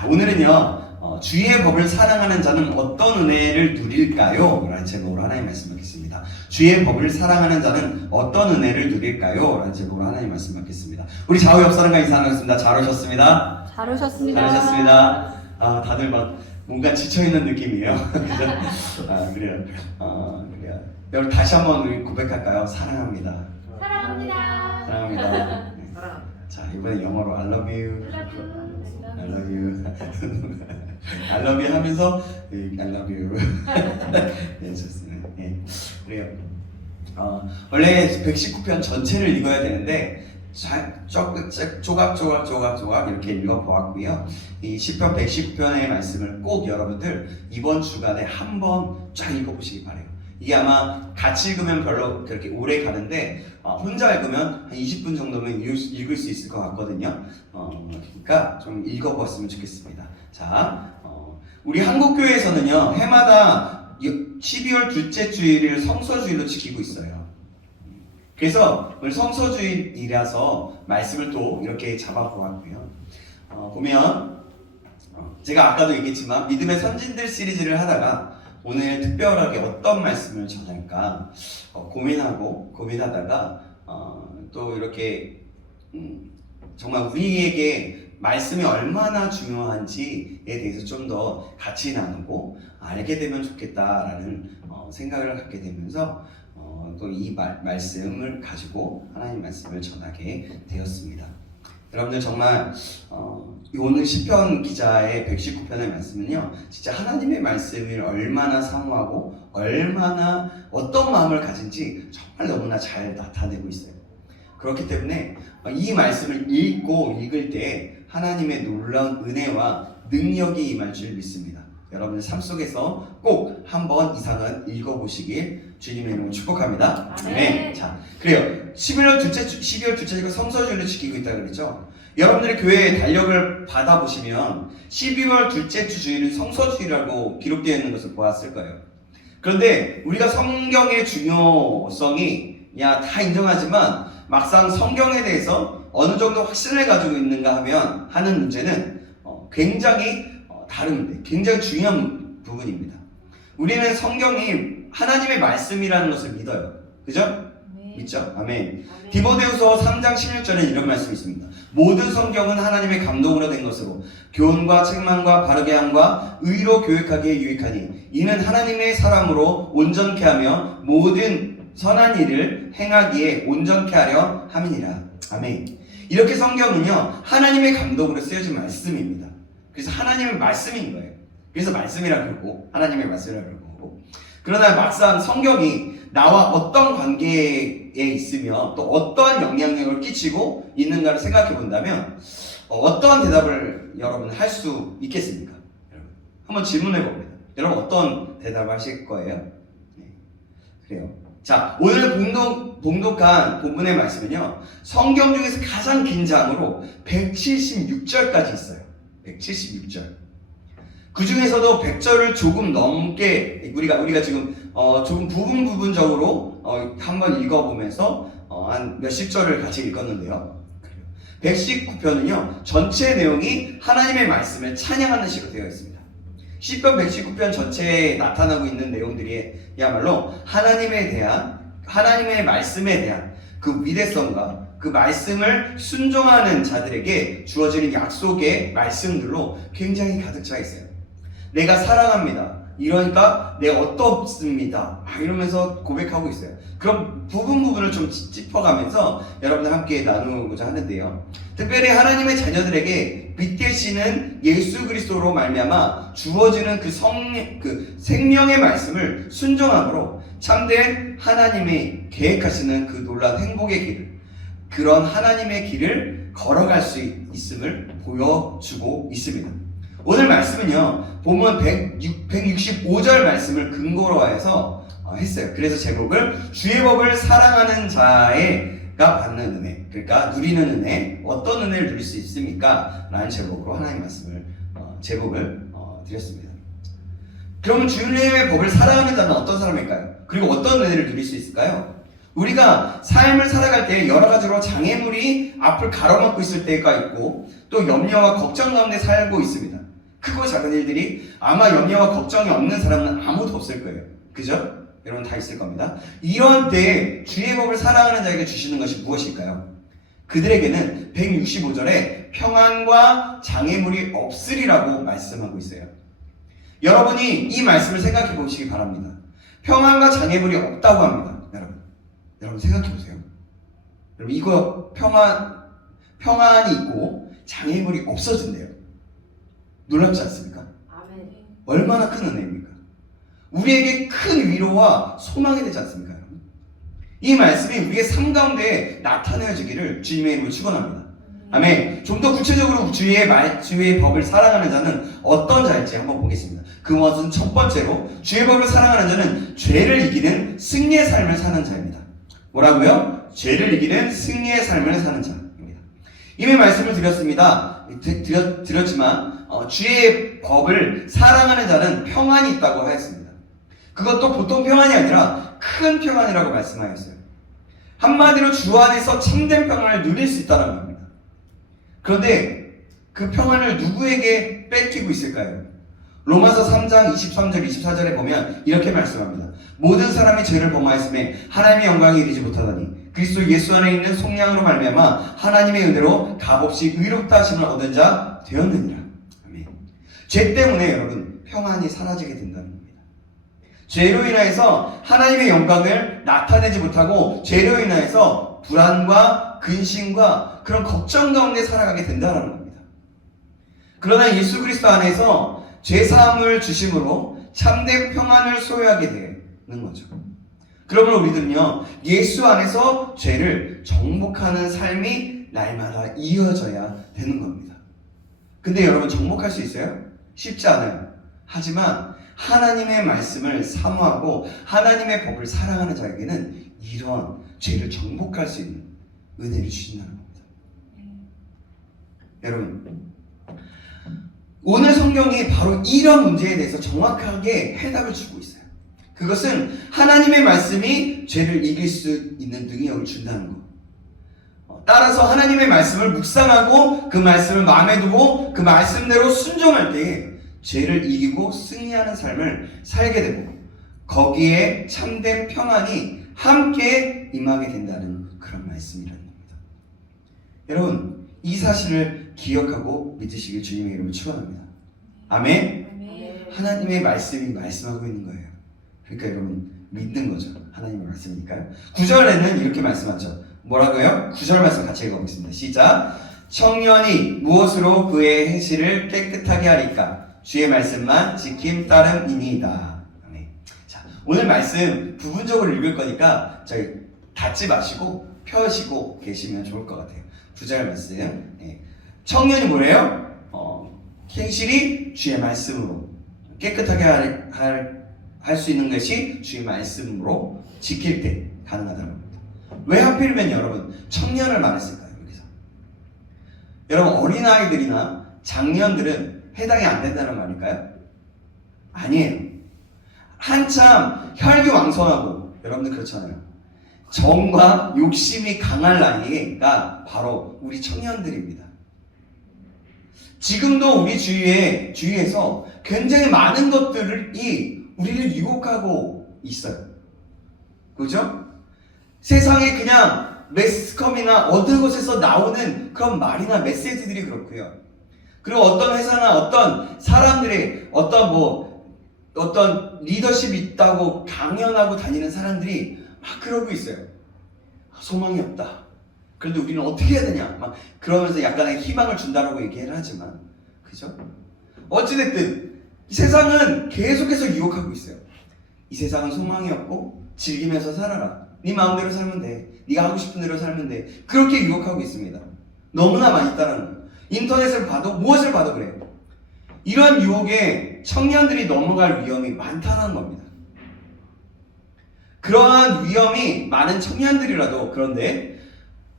자, 오늘은요, 주의 법을 사랑하는 자는 어떤 은혜를 누릴까요? 라는 제목으로 하나님 말씀 받겠습니다. 주의 법을 사랑하는 자는 어떤 은혜를 누릴까요? 라는 제목으로 하나님 말씀 받겠습니다. 우리 좌우 옆 사람과 인사 나누겠습니다. 잘 오셨습니다. 잘 오셨습니다. 잘 오셨습니다. 아, 다들 막 뭔가 지쳐있는 느낌이에요. 그죠? 아, 그래요. 그래요. 여러분 다시 한번 우리 고백할까요? 사랑합니다. 사랑합니다. 사랑합니다. 네. 자, 이번에 영어로 I love you. I love you. I love you 하면서 I love you. 네, 좋습니다. 네, 그래요. 원래 119편 전체를 읽어야 되는데 조각 이렇게 읽어보았고요. 이 시편 119편의 말씀을 꼭 여러분들 이번 주간에 한번 쫙 읽어보시기 바래요. 이게 아마 같이 읽으면 별로 그렇게 오래 가는데 혼자 읽으면 한 20분 정도면 읽을 수 있을 것 같거든요. 그러니까 좀 읽어보았으면 좋겠습니다. 자, 우리 한국교회에서는요 해마다 12월 둘째 주일을 성서주일로 지키고 있어요. 그래서 오늘 성서주일이라서 말씀을 또 이렇게 잡아보았고요. 보면 제가 아까도 얘기했지만 믿음의 선진들 시리즈를 하다가 오늘 특별하게 어떤 말씀을 전할까 고민하다가 또 이렇게 정말 우리에게 말씀이 얼마나 중요한지에 대해서 좀 더 같이 나누고 알게 되면 좋겠다라는 생각을 갖게 되면서 또 이 말씀을 가지고 하나님 말씀을 전하게 되었습니다. 여러분들 정말 오늘 시편 기자의 119편의 말씀은요 진짜 하나님의 말씀을 얼마나 사모하고 얼마나 어떤 마음을 가진지 정말 너무나 잘 나타내고 있어요. 그렇기 때문에 이 말씀을 읽을 때 하나님의 놀라운 은혜와 능력이 임할 줄 믿습니다. 여러분들 삶 속에서 꼭 한 번 이상은 읽어보시길 주님의 이름으로 축복합니다. 네. 자, 그래요. 12월 둘째 주가 성서주일을 지키고 있다고 그랬죠. 여러분들이 교회에 달력을 받아보시면 12월 둘째 주 주일은 성서주일이라고 기록되어 있는 것을 보았을 거예요. 그런데 우리가 성경의 중요성이 다 인정하지만 막상 성경에 대해서 어느 정도 확신을 가지고 있는가 하는 문제는 굉장히 다릅니다. 굉장히 중요한 부분입니다. 우리는 성경이 하나님의 말씀이라는 것을 믿어요. 그죠? 네. 믿죠? 아멘. 디모데후서 3장 16절에 이런 말씀이 있습니다. 모든 성경은 하나님의 감동으로 된 것으로 교훈과 책망과 바르게 함과 의로 교육하기에 유익하니 이는 하나님의 사람으로 온전케 하며 모든 선한 일을 행하기에 온전케 하려 함이니라. 아멘. 이렇게 성경은요 하나님의 감동으로 쓰여진 말씀입니다. 그래서 하나님의 말씀인 거예요. 그래서 말씀이라 그러고 하나님의 말씀이라 그러고, 그러나 막상 성경이 나와 어떤 관계에 있으며 또 어떠한 영향력을 끼치고 있는가를 생각해 본다면 어떠한 대답을 여러분 할 수 있겠습니까? 여러분 한번 질문해 봅니다. 여러분 어떤 대답을 하실 거예요? 네. 그래요. 자, 오늘 봉독한 본문의 말씀은요 성경 중에서 가장 긴 장으로 176절까지 있어요. 176절. 그 중에서도 100절을 조금 넘게 우리가 지금 조금 부분적으로 한번 읽어보면서 한 몇십 절을 같이 읽었는데요. 119편은요 전체 내용이 하나님의 말씀을 찬양하는 식으로 되어 있습니다. 시편 119편 전체에 나타나고 있는 내용들이야말로 하나님의 말씀에 대한 그 위대성과 그 말씀을 순종하는 자들에게 주어지는 약속의 말씀들로 굉장히 가득 차 있어요. 내가 사랑합니다. 이러니까 내가 어떻습니다. 이러면서 고백하고 있어요. 그럼 부분을 좀 짚어가면서 여러분들 함께 나누고자 하는데요. 특별히 하나님의 자녀들에게 빛되시는 예수 그리스도로 말미암아 주어지는 그 생명의 말씀을 순종함으로 참된 하나님이 계획하시는 그 놀라운 행복의 길을, 그런 하나님의 길을 걸어갈 수 있음을 보여주고 있습니다. 오늘 말씀은요 본문 165절 말씀을 근거로 해서 했어요. 그래서 제목을 주의 법을 사랑하는 자가 받는 은혜, 그러니까 누리는 은혜, 어떤 은혜를 누릴 수 있습니까? 라는 제목으로 하나님 말씀을 제목을 드렸습니다. 그러면 주님의 법을 사랑하는 자는 어떤 사람일까요? 그리고 어떤 은혜를 누릴 수 있을까요? 우리가 삶을 살아갈 때 여러 가지로 장애물이 앞을 가로막고 있을 때가 있고 또 염려와 걱정 가운데 살고 있습니다. 크고 작은 일들이 아마 염려와 걱정이 없는 사람은 아무도 없을 거예요. 그죠? 여러분 다 있을 겁니다. 이런 때에 주의 법을 사랑하는 자에게 주시는 것이 무엇일까요? 그들에게는 165절에 평안과 장애물이 없으리라고 말씀하고 있어요. 여러분이 이 말씀을 생각해 보시기 바랍니다. 평안과 장애물이 없다고 합니다. 여러분 생각해 보세요. 여러분 이거 평안이 있고 장애물이 없어진대요. 놀랍지 않습니까? 아멘. 얼마나 큰 은혜입니까? 우리에게 큰 위로와 소망이 되지 않습니까? 여러분? 이 말씀이 우리의 삶 가운데 나타내어지기를 주님의 이름으로 축원합니다. 아멘. 좀 더 구체적으로 주의 법을 사랑하는 자는 어떤 자일지 한번 보겠습니다. 그것은 첫 번째로 주의 법을 사랑하는 자는 죄를 이기는 승리의 삶을 사는 자입니다. 뭐라고요? 죄를 이기는 승리의 삶을 사는 자입니다. 이미 말씀을 드렸지만 주의 법을 사랑하는 자는 평안이 있다고 하였습니다. 그것도 보통 평안이 아니라 큰 평안이라고 말씀하였어요. 한마디로 주 안에서 참된 평안을 누릴 수 있다는 겁니다. 그런데 그 평안을 누구에게 뺏기고 있을까요? 로마서 3장 23절 24절에 보면 이렇게 말씀합니다. 모든 사람이 죄를 범하였음에 하나님의 영광에 이르지 못하다니 그리스도 예수 안에 있는 속량으로 말미암아 하나님의 은혜로 값없이 의롭다 하심을 얻은 자 되었느니라. 아멘. 죄 때문에 여러분 평안이 사라지게 된다는 겁니다. 죄로 인하여서 하나님의 영광을 나타내지 못하고 죄로 인하여서 불안과 근심과 그런 걱정 가운데 살아가게 된다는 겁니다. 그러나 예수 그리스도 안에서 죄사함을 주심으로 참된 평안을 소유하게 되는 거죠. 그러므로 우리들은요 예수 안에서 죄를 정복하는 삶이 날마다 이어져야 되는 겁니다. 근데 여러분 정복할 수 있어요? 쉽지 않아요. 하지만 하나님의 말씀을 사모하고 하나님의 법을 사랑하는 자에게는 이런 죄를 정복할 수 있는 은혜를 주신다는 겁니다. 여러분 오늘 성경이 바로 이런 문제에 대해서 정확하게 해답을 주고 있어요. 그것은 하나님의 말씀이 죄를 이길 수 있는 능력을 준다는 것. 따라서 하나님의 말씀을 묵상하고 그 말씀을 마음에 두고 그 말씀대로 순종할 때에 죄를 이기고 승리하는 삶을 살게 되고 거기에 참된 평안이 함께 임하게 된다는 그런 말씀이라는 겁니다. 여러분 이 사실을 기억하고 믿으시길 주님의 이름으로 축원합니다. 아멘. 아멘. 하나님의 말씀이 말씀하고 있는 거예요. 그러니까 여러분 믿는 거죠. 하나님의 말씀이니까요. 9절에는 이렇게 말씀하죠. 뭐라고요? 9절 말씀 같이 읽어보겠습니다. 시작. 청년이 무엇으로 그의 행실을 깨끗하게 하리까? 주의 말씀만 지킴 따름이니이다. 아멘. 자, 오늘 말씀 부분적으로 읽을 거니까 저희 닫지 마시고 펴시고 계시면 좋을 것 같아요. 9절 말씀. 네. 청년이 뭐래요? 행실이 주의 말씀으로 깨끗하게 할 수 있는 것이 주의 말씀으로 지킬 때 가능하다는 겁니다. 왜 하필이면 여러분 청년을 말했을까요? 여기서 여러분 어린아이들이나 장년들은 해당이 안 된다는 말일까요? 아니에요. 한참 혈기왕성하고 여러분들 그렇잖아요. 정과 욕심이 강할 나이가 바로 우리 청년들입니다. 지금도 우리 주위에서 굉장히 많은 것들이 우리를 유혹하고 있어요. 그죠? 세상에 그냥 매스컴이나 어느 곳에서 나오는 그런 말이나 메시지들이 그렇고요. 그리고 어떤 회사나 어떤 사람들의 어떤 리더십이 있다고 강연하고 다니는 사람들이 막 그러고 있어요. 소망이 없다. 그런데 우리는 어떻게 해야 되냐? 막 그러면서 약간의 희망을 준다라고 얘기를 하지만, 그죠? 어찌됐든 이 세상은 계속해서 유혹하고 있어요. 이 세상은 소망이 없고 즐기면서 살아라. 네 마음대로 살면 돼. 네가 하고 싶은 대로 살면 돼. 그렇게 유혹하고 있습니다. 너무나 많이 있다는 거예요. 인터넷을 봐도 무엇을 봐도 그래요. 이러한 유혹에 청년들이 넘어갈 위험이 많다는 겁니다. 그러한 위험이 많은 청년들이라도 그런데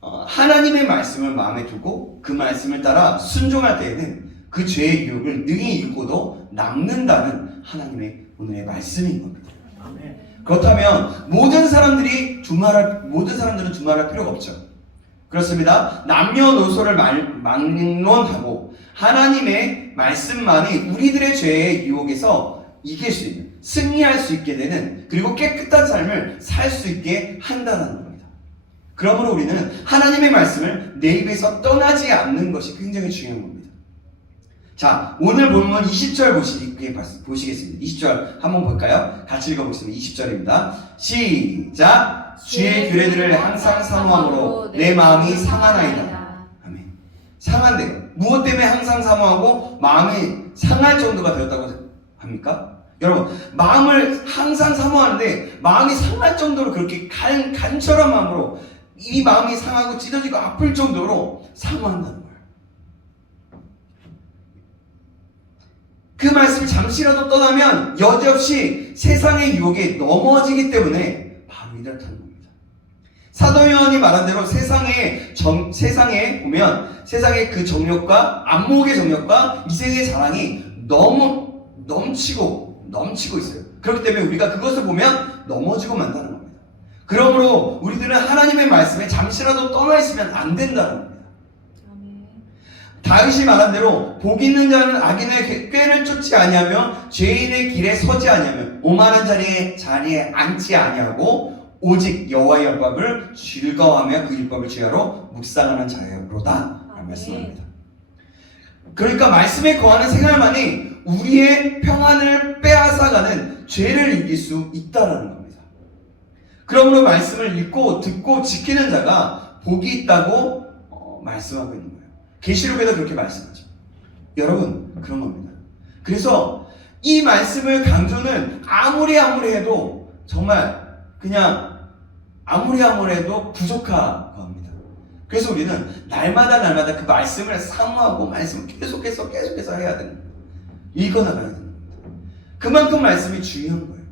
하나님의 말씀을 마음에 두고 그 말씀을 따라 순종할 때에는 그 죄의 유혹을 능히 이기고도 남는다는 하나님의 오늘의 말씀인 겁니다. 그렇다면 모든 사람들은 두말할 필요가 없죠. 그렇습니다. 남녀노소를 막론하고 하나님의 말씀만이 우리들의 죄의 유혹에서 이길 수 있는, 승리할 수 있게 되는, 그리고 깨끗한 삶을 살 수 있게 한다는 겁니다. 그러므로 우리는 하나님의 말씀을 내 입에서 떠나지 않는 것이 굉장히 중요한 겁니다. 자, 오늘 본문 20절 보시겠습니다. 20절 한번 볼까요? 같이 읽어보겠습니다. 20절입니다. 시작! 주의 규례들을 항상 사모함으로 내 마음이 상하나이다. 아멘. 상한대요. 무엇 때문에 항상 사모하고 마음이 상할 정도가 되었다고 합니까? 여러분, 마음을 항상 사모하는데 마음이 상할 정도로 그렇게 간절한 마음으로 이 마음이 상하고 찢어지고 아플 정도로 사모한다는 거예요. 그 말씀을 잠시라도 떠나면 여지없이 세상의 유혹에 넘어지기 때문에 바로 이렇다는 겁니다. 사도 요한이 말한 대로 세상에 보면 세상의 그 정욕과 안목의 정욕과 이생의 자랑이 너무 넘치고 있어요. 그렇기 때문에 우리가 그것을 보면 넘어지고 만다는 겁니다. 그러므로 우리들은 하나님의 말씀에 잠시라도 떠나 있으면 안 된다는 겁니다. 다윗이 말한 대로 복 있는 자는 악인의 꾀를 쫓지 아니하며 죄인의 길에 서지 아니하며 오만한 자리에 앉지 아니하고 오직 여호와의 율법을 즐거워하며 그 율법을 주야로 묵상하는 자로다 말씀합니다. 그러니까 말씀에 거하는 생활만이 우리의 평안을 빼앗아가는 죄를 이길 수 있다는 겁니다. 그러므로 말씀을 읽고 듣고 지키는 자가 복이 있다고 말씀하고 있는 거예요. 계시록에도 그렇게 말씀하죠. 여러분, 그런 겁니다. 그래서 이 말씀을 강조는 아무리 해도 정말 그냥 아무리 해도 부족하고 합니다. 그래서 우리는 날마다 그 말씀을 사모하고 말씀을 계속해서 해야 되는 거예요. 읽어나가야 되는 겁니다. 그만큼 말씀이 중요한 거예요.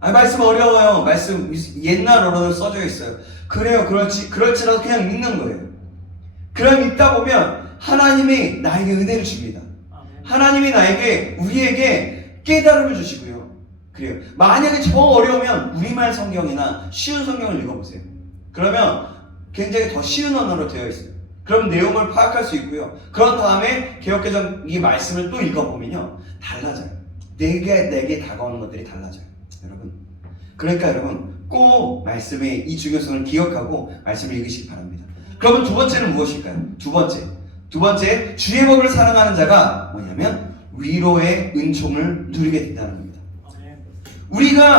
말씀 어려워요. 말씀 옛날 어로도 써져 있어요. 그래요. 그럴지라도 그냥 읽는 거예요. 그럼 읽다 보면 하나님이 나에게 은혜를 줍니다. 하나님이 우리에게 깨달음을 주시고요. 그래요. 만약에 저 어려우면 우리말 성경이나 쉬운 성경을 읽어보세요. 그러면 굉장히 더 쉬운 언어로 되어 있어요. 그럼 내용을 파악할 수 있고요. 그런 다음에 개역개정 이 말씀을 또 읽어보면요, 달라져요. 내게 다가오는 것들이 달라져요. 그러니까 여러분 꼭 말씀의 이 중요성을 기억하고 말씀을 읽으시기 바랍니다. 그러면 두 번째는 무엇일까요? 두 번째 주의 법을 사랑하는 자가 뭐냐면 위로의 은총을 누리게 된다는 겁니다.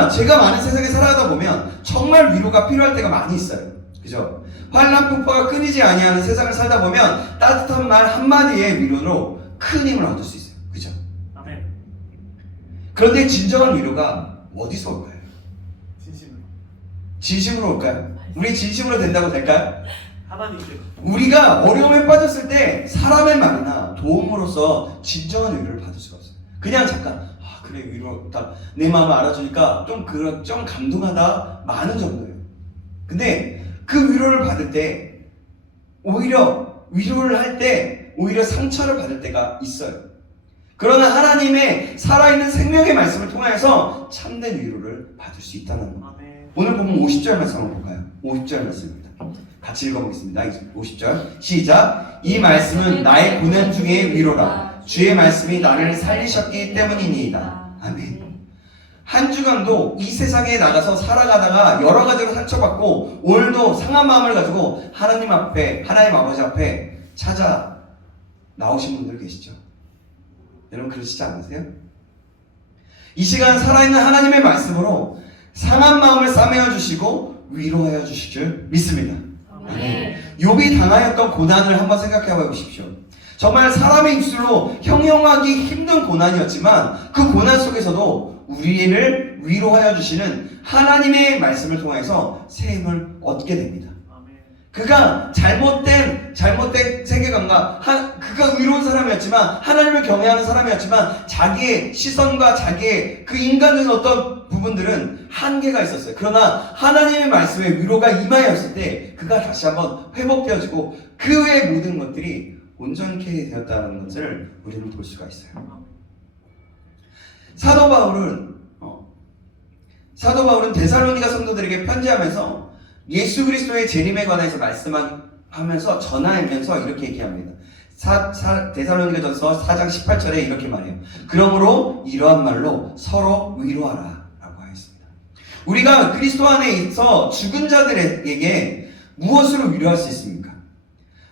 제가 많은 세상에 살아가다 보면 정말 위로가 필요할 때가 많이 있어요. 그죠? 환난 풍파가 끊이지 아니하는 세상을 살다 보면 따뜻한 말 한마디의 위로로 큰 힘을 얻을 수 있어요. 그죠? 그런데 진정한 위로가 어디서 올까요? 진심으로 올까요? 우리 진심으로 된다고 될까요? 우리가 어려움에 빠졌을 때 사람의 말이나 도움으로써 진정한 위로를 받을 수가 없어요. 그냥 잠깐 그래 위로 딱 내 마음을 알아주니까 좀 감동하다 많은 정도예요. 근데 그 위로를 받을 때 위로를 할 때 오히려 상처를 받을 때가 있어요. 그러나 하나님의 살아있는 생명의 말씀을 통하여서 참된 위로를 받을 수 있다는 것. 오늘 보면 50절 말씀 한번 볼까요? 50절 말씀입니다. 같이 읽어보겠습니다. 50절 시작. 이 말씀은 나의 고난 중의 위로라. 주의 말씀이 나를 살리셨기 때문이니이다. 아멘. 한 주간도 이 세상에 나가서 살아가다가 여러 가지로 상처받고 오늘도 상한 마음을 가지고 하나님 아버지 앞에 찾아 나오신 분들 계시죠? 여러분 그러시지 않으세요? 이 시간 살아있는 하나님의 말씀으로 상한 마음을 싸매어 주시고 위로하여 주실 줄 믿습니다. 욥이 당하였던 고난을 한번 생각해 보십시오. 정말 사람의 입술로 형용하기 힘든 고난이었지만 그 고난 속에서도 우리를 위로하여 주시는 하나님의 말씀을 통해서 새 힘을 얻게 됩니다. 그가 잘못된 세계관과 그가 의로운 사람이었지만 하나님을 경외하는 사람이었지만 자기의 시선과 자기의 그 인간적인 어떤 부분들은 한계가 있었어요. 그러나 하나님의 말씀에 위로가 임하였을 때 그가 다시 한번 회복되어지고 그 외의 모든 것들이 온전케 되었다는 것을 우리는 볼 수가 있어요. 사도 바울은 사도 바울은 데살로니가 성도들에게 편지하면서 예수 그리스도의 재림에 관해서 말씀하면서 전하면서 이렇게 얘기합니다. 데살로니가전서 4장 18절에 이렇게 말해요. 그러므로 이러한 말로 서로 위로하라 라고 하였습니다. 우리가 그리스도 안에 있어 죽은 자들에게 무엇으로 위로할 수 있습니까?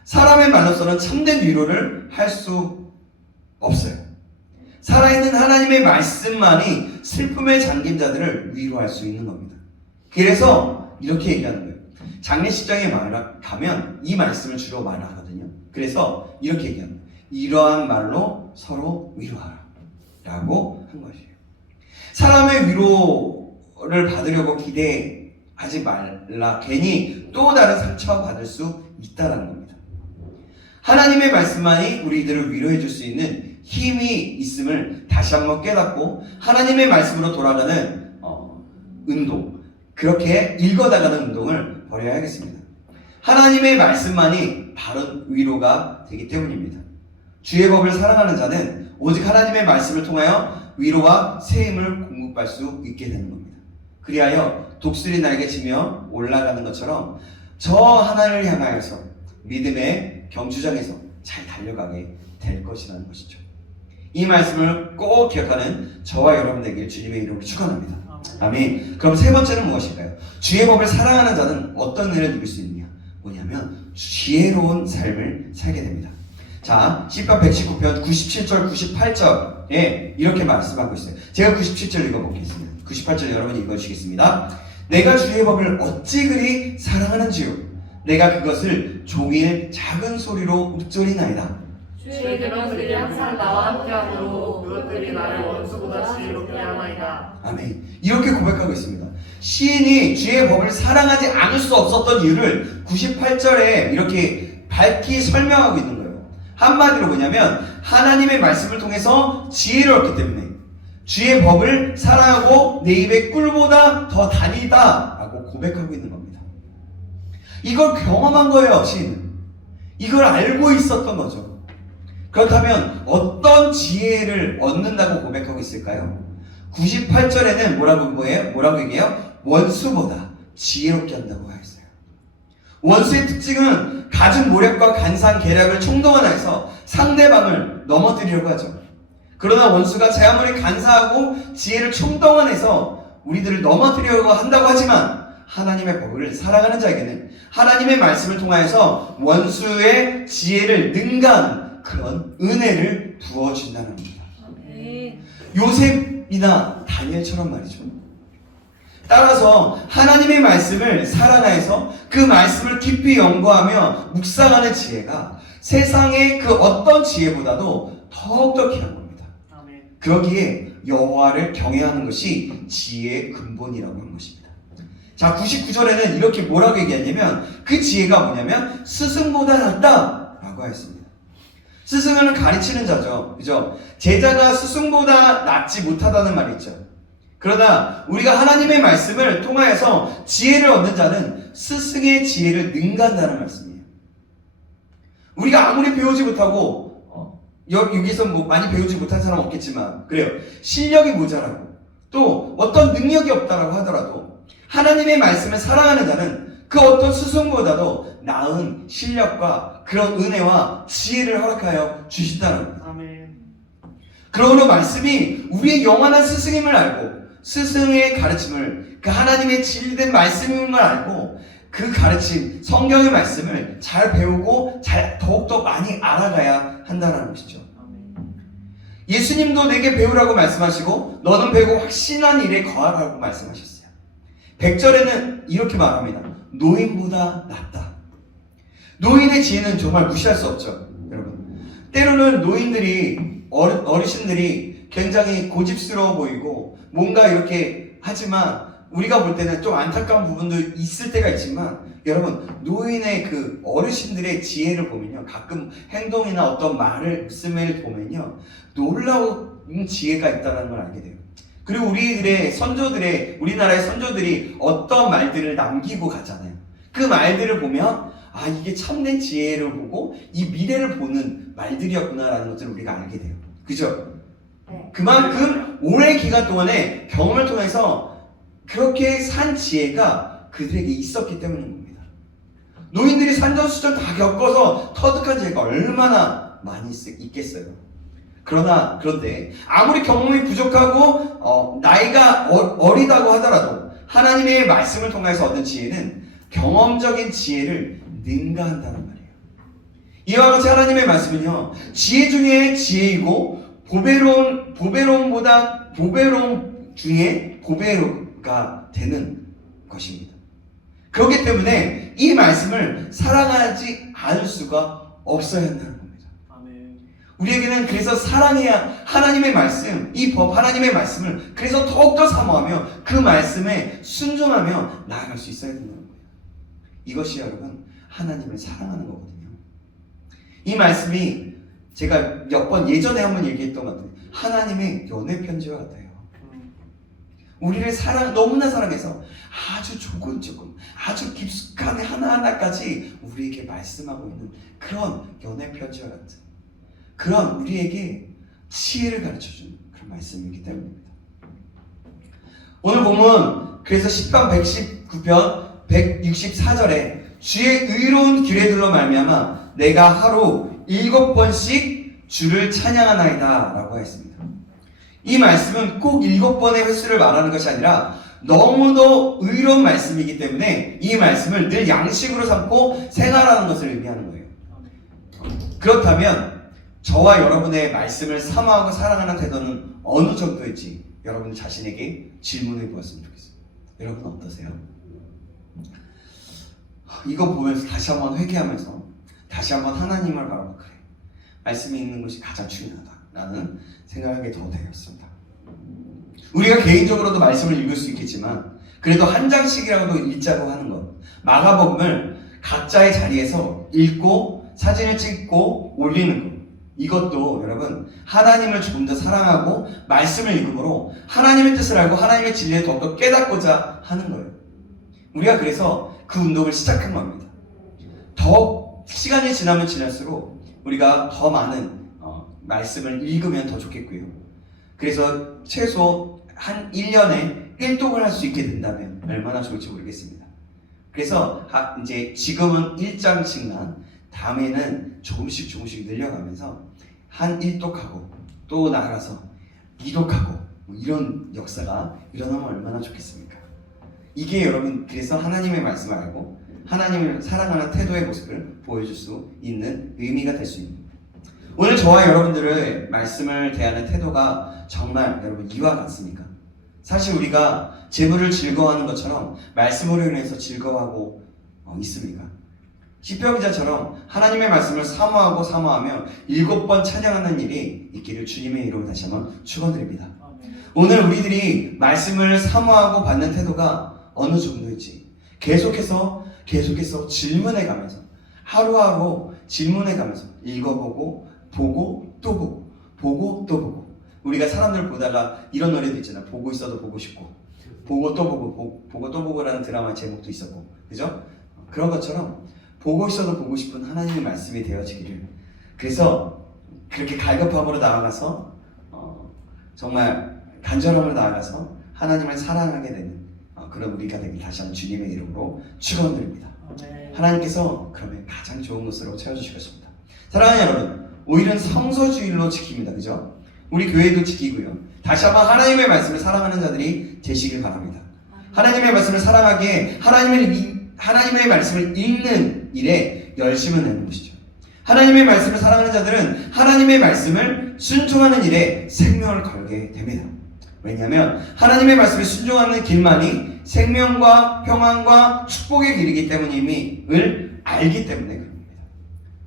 사람의 말로서는 참된 위로를 할 수 없어요. 살아있는 하나님의 말씀만이 슬픔에 잠긴 자들을 위로할 수 있는 겁니다. 그래서 이렇게 얘기하는 거예요. 장례식장에 가면 이 말씀을 주로 말하거든요. 그래서 이렇게 얘기합니다. 이러한 말로 서로 위로하라 라고 한 것이에요. 사람의 위로를 받으려고 기대하지 말라. 괜히 또 다른 상처를 받을 수 있다는 겁니다. 하나님의 말씀만이 우리들을 위로해 줄 수 있는 힘이 있음을 다시 한번 깨닫고 하나님의 말씀으로 돌아가는 운동, 그렇게 읽어나가는 운동을 벌여야겠습니다. 하나님의 말씀만이 바른 위로가 되기 때문입니다. 주의 법을 사랑하는 자는 오직 하나님의 말씀을 통하여 위로와 새 힘을 공급할 수 있게 되는 겁니다. 그리하여 독수리 날개치며 올라가는 것처럼 저 하나님을 향하여서 믿음의 경주장에서 잘 달려가게 될 것이라는 것이죠. 이 말씀을 꼭 기억하는 저와 여러분 되길 주님의 이름으로 축원합니다. 아멘. 그럼 세 번째는 무엇일까요? 주의 법을 사랑하는 자는 어떤 은혜를 누릴 수 있느냐? 뭐냐면 지혜로운 삶을 살게 됩니다. 자, 시편 119편 97절 98절에 이렇게 말씀하고 있어요. 제가 97절 읽어보겠습니다. 98절 여러분이 읽어주시겠습니다. 내가 주의 법을 어찌 그리 사랑하는지요. 내가 그것을 종일 작은 소리로 읊조리나이다. 주의 계명들이 항상 나와 함께하므로 그것들이 나를 원수보다 지혜롭게 하나이다. 아멘. 이렇게 고백하고 있습니다. 시인이 주의 법을 사랑하지 않을 수 없었던 이유를 98절에 이렇게 밝히 설명하고 있는 거예요. 한마디로 뭐냐면 하나님의 말씀을 통해서 지혜를 얻기 때문에 주의 법을 사랑하고 내 입의 꿀보다 더 단이다 라고 고백하고 있는 겁니다. 이걸 경험한 거예요. 시인은 이걸 알고 있었던 거죠. 그렇다면 어떤 지혜를 얻는다고 고백하고 있을까요? 98절에는 뭐라고 얘기해요? 원수보다 지혜롭게 한다고 하였어요. 원수의 특징은 갖은 모략과 간사한 계략을 총동원해서 상대방을 넘어뜨리려고 하죠. 그러나 원수가 제 아무리 간사하고 지혜를 총동원해서 우리들을 넘어뜨리려고 한다고 하지만 하나님의 법을 사랑하는 자에게는 하나님의 말씀을 통하여서 원수의 지혜를 능가하는 그런 은혜를 부어준다는 겁니다. 요셉이나 다니엘처럼 말이죠. 따라서 하나님의 말씀을 사랑하여서 그 말씀을 깊이 연구하며 묵상하는 지혜가 세상의 그 어떤 지혜보다도 더욱더 귀한 겁니다. 그러기에 여호와를 경외하는 것이 지혜의 근본이라고 한 것입니다. 자, 99절에는 이렇게 뭐라고 얘기하냐면 그 지혜가 뭐냐면 스승보다 낫다 라고 하였습니다. 스승은 가르치는 자죠. 그죠? 제자가 스승보다 낫지 못하다는 말이 있죠. 그러나 우리가 하나님의 말씀을 통하여서 지혜를 얻는 자는 스승의 지혜를 능가한다는 말씀이에요. 우리가 아무리 배우지 못하고 여기서 뭐 많이 배우지 못한 사람 없겠지만 그래요. 실력이 모자라고 또 어떤 능력이 없다라고 하더라도 하나님의 말씀을 사랑하는 자는 그 어떤 스승보다도 나은 실력과 그런 은혜와 지혜를 허락하여 주신다는 겁니다. 아멘. 그러므로 말씀이 우리의 영원한 스승임을 알고 스승의 가르침을 그 하나님의 진리된 말씀임을 알고 그 가르침 성경의 말씀을 잘 배우고 더욱더 많이 알아가야 한다는 것이죠. 예수님도 내게 배우라고 말씀하시고 너는 배우고 확신한 일에 거하라고 말씀하셨어요. 100절에는 이렇게 말합니다. 노인보다 낫다. 노인의 지혜는 정말 무시할 수 없죠. 여러분, 때로는 노인들이 어르신들이 굉장히 고집스러워 보이고 뭔가 이렇게 하지만 우리가 볼 때는 좀 안타까운 부분도 있을 때가 있지만 여러분, 노인의 그 어르신들의 지혜를 보면요, 가끔 행동이나 어떤 말씀을 보면요 놀라운 지혜가 있다는 걸 알게 돼요. 그리고 우리나라의 선조들이 어떤 말들을 남기고 가잖아요. 그 말들을 보면 아, 이게 참된 지혜를 보고 이 미래를 보는 말들이었구나라는 것을 우리가 알게 돼요. 그죠? 네. 그만큼 오랜 기간 동안의 경험을 통해서 그렇게 산 지혜가 그들에게 있었기 때문인 겁니다. 노인들이 산전수전 다 겪어서 터득한 지혜가 얼마나 많이 있겠어요. 그런데 아무리 경험이 부족하고 나이가 어리다고 하더라도 하나님의 말씀을 통해서 얻은 지혜는 경험적인 지혜를 능가한다는 말이에요. 이와 같이 하나님의 말씀은요, 지혜 중에 지혜이고 보배로움 중에 보배로가 되는 것입니다. 그렇기 때문에 이 말씀을 사랑하지 않을 수가 없어야 한다는 겁니다. 아멘. 우리에게는 그래서 사랑해야 하나님의 말씀, 이 법 하나님의 말씀을 그래서 더욱더 사모하며 그 말씀에 순종하며 나아갈 수 있어야 된다는 거예요. 이것이 여러분 하나님을 사랑하는 거거든요. 이 말씀이 제가 몇 번 예전에 한번 얘기했던 것 같아요. 하나님의 연애 편지와 같아요. 우리를 너무나 사랑해서 아주 조금 아주 깊숙한 하나하나까지 우리에게 말씀하고 있는 그런 연애 편지와 같은 그런 우리에게 지혜를 가르쳐주는 그런 말씀이기 때문입니다. 오늘 보면 그래서 시편 119편 164절에 주의 의로운 규례들로 말미암아 내가 하루 7번씩 주를 찬양하나이다 라고 했습니다. 이 말씀은 꼭 7번의 횟수를 말하는 것이 아니라 너무도 의로운 말씀이기 때문에 이 말씀을 늘 양식으로 삼고 생활하는 것을 의미하는 거예요. 그렇다면 저와 여러분의 말씀을 사모하고 사랑하는 태도는 어느 정도일지 여러분 자신에게 질문해 보았으면 좋겠어요. 여러분 어떠세요? 이거 보면서 다시 한번 회개하면서 다시 한번 하나님을 바라보고 그래, 말씀이 있는 것이 가장 중요하다라는 생각하게 더 되었습니다. 우리가 개인적으로도 말씀을 읽을 수 있겠지만 그래도 한 장씩이라도 읽자고 하는 것, 마가복음을 각자의 자리에서 읽고 사진을 찍고 올리는 것, 이것도 여러분 하나님을 조금 더 사랑하고 말씀을 읽음으로 하나님의 뜻을 알고 하나님의 진리를 더욱더 깨닫고자 하는 거예요. 우리가 그래서 그 운동을 시작한 겁니다. 더 시간이 지나면 지날수록 우리가 더 많은 말씀을 읽으면 더 좋겠고요. 그래서 최소 한 1년에 1독을 할 수 있게 된다면 얼마나 좋을지 모르겠습니다. 그래서 이제 지금은 1장씩만, 다음에는 조금씩 늘려가면서 한 1독하고 또 나아가서 2독하고 이런 역사가 일어나면 얼마나 좋겠습니까? 이게 여러분 그래서 하나님의 말씀을 알고 하나님을 사랑하는 태도의 모습을 보여줄 수 있는 의미가 될 수 있는 거예요. 오늘 저와 여러분들의 말씀을 대하는 태도가 정말 여러분 이와 같습니까? 사실 우리가 재물을 즐거워하는 것처럼 말씀으로 인해서 즐거워하고 있습니까? 시편 기자처럼 하나님의 말씀을 사모하며 7번 찬양하는 일이 있기를 주님의 이름으로 다시 한번 축원드립니다. 오늘 우리들이 말씀을 사모하고 받는 태도가 어느 정도일지 계속해서 질문해가면서 하루하루 질문해가면서 읽어보고 보고 또 보고 우리가 사람들 보다가 이런 노래도 있잖아. 보고 있어도 보고 싶고 보고 또 보고라는 드라마 제목도 있었고, 그죠? 그런 것처럼 보고 있어도 보고 싶은 하나님의 말씀이 되어지기를, 그래서 그렇게 갈급함으로 나아가서 정말 간절함으로 나아가서 하나님을 사랑하게 되는 그런 우리가 되길 다시 한번 주님의 이름으로 축원드립니다. 하나님께서 그러면 가장 좋은 것으로 채워주시겠습니다. 사랑하는 여러분, 오히려 성서주일로 지킵니다. 그죠? 우리 교회도 지키고요. 다시 한번 하나님의 말씀을 사랑하는 자들이 되시길 바랍니다. 하나님의 말씀을 사랑하기에 하나님의 말씀을 읽는 일에 열심을 내는 것이죠. 하나님의 말씀을 사랑하는 자들은 하나님의 말씀을 순종하는 일에 생명을 걸게 됩니다. 왜냐하면 하나님의 말씀에 순종하는 길만이 생명과 평안과 축복의 길이기 때문임을 알기 때문에 그럽니다.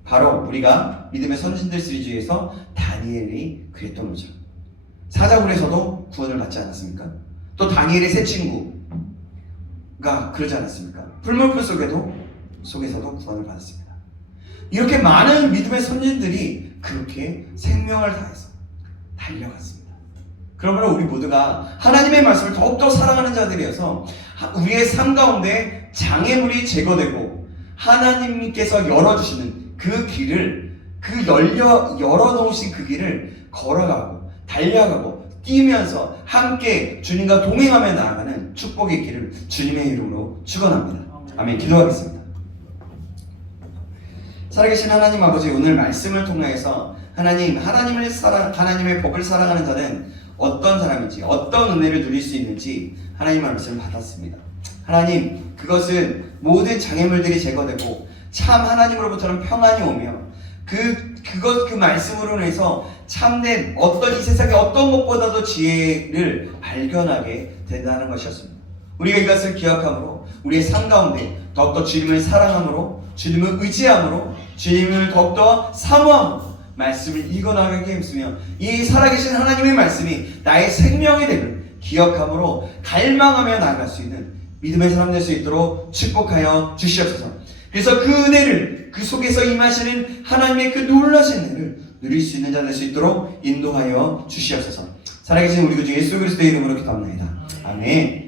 바로 우리가 믿음의 선진들 시리즈에서 다니엘이 그랬던 거죠. 사자굴에서도 구원을 받지 않았습니까? 또 다니엘의 세 친구가 그러지 않았습니까? 풀물풀 속에서도 구원을 받았습니다. 이렇게 많은 믿음의 선진들이 그렇게 생명을 다해서 달려갔습니다. 그러므로 우리 모두가 하나님의 말씀을 더욱더 사랑하는 자들이어서 우리의 삶 가운데 장애물이 제거되고 하나님께서 열어주시는 그 길을, 열어놓으신 그 길을 걸어가고 달려가고 뛰면서 함께 주님과 동행하며 나아가는 축복의 길을 주님의 이름으로 축원합니다. 아멘. 기도하겠습니다. 살아계신 하나님 아버지, 오늘 말씀을 통해서 하나님의 법을 사랑하는 자는 어떤 사람인지, 어떤 은혜를 누릴 수 있는지 하나님의 말씀을 받았습니다. 하나님, 그것은 모든 장애물들이 제거되고 참 하나님으로부터는 평안이 오며 그 말씀으로 인해서 참된 이 세상의 어떤 것보다도 지혜를 발견하게 된다는 것이었습니다. 우리가 이것을 기억함으로 우리의 삶 가운데 더욱더 주님을 사랑함으로, 주님을 의지함으로, 주님을 더욱더 사모함으로 말씀을 읽어나가게 힘쓰며 이 살아계신 하나님의 말씀이 나의 생명이 됨을 기억함으로 갈망하며 나아갈 수 있는 믿음의 사람 될 수 있도록 축복하여 주시옵소서. 그래서 그 은혜를, 그 속에서 임하시는 하나님의 그 놀라신 은혜를 누릴 수 있는 자 될 수 있도록 인도하여 주시옵소서. 살아계신 우리 구주 예수 그리스도의 이름으로 기도합니다. 아멘.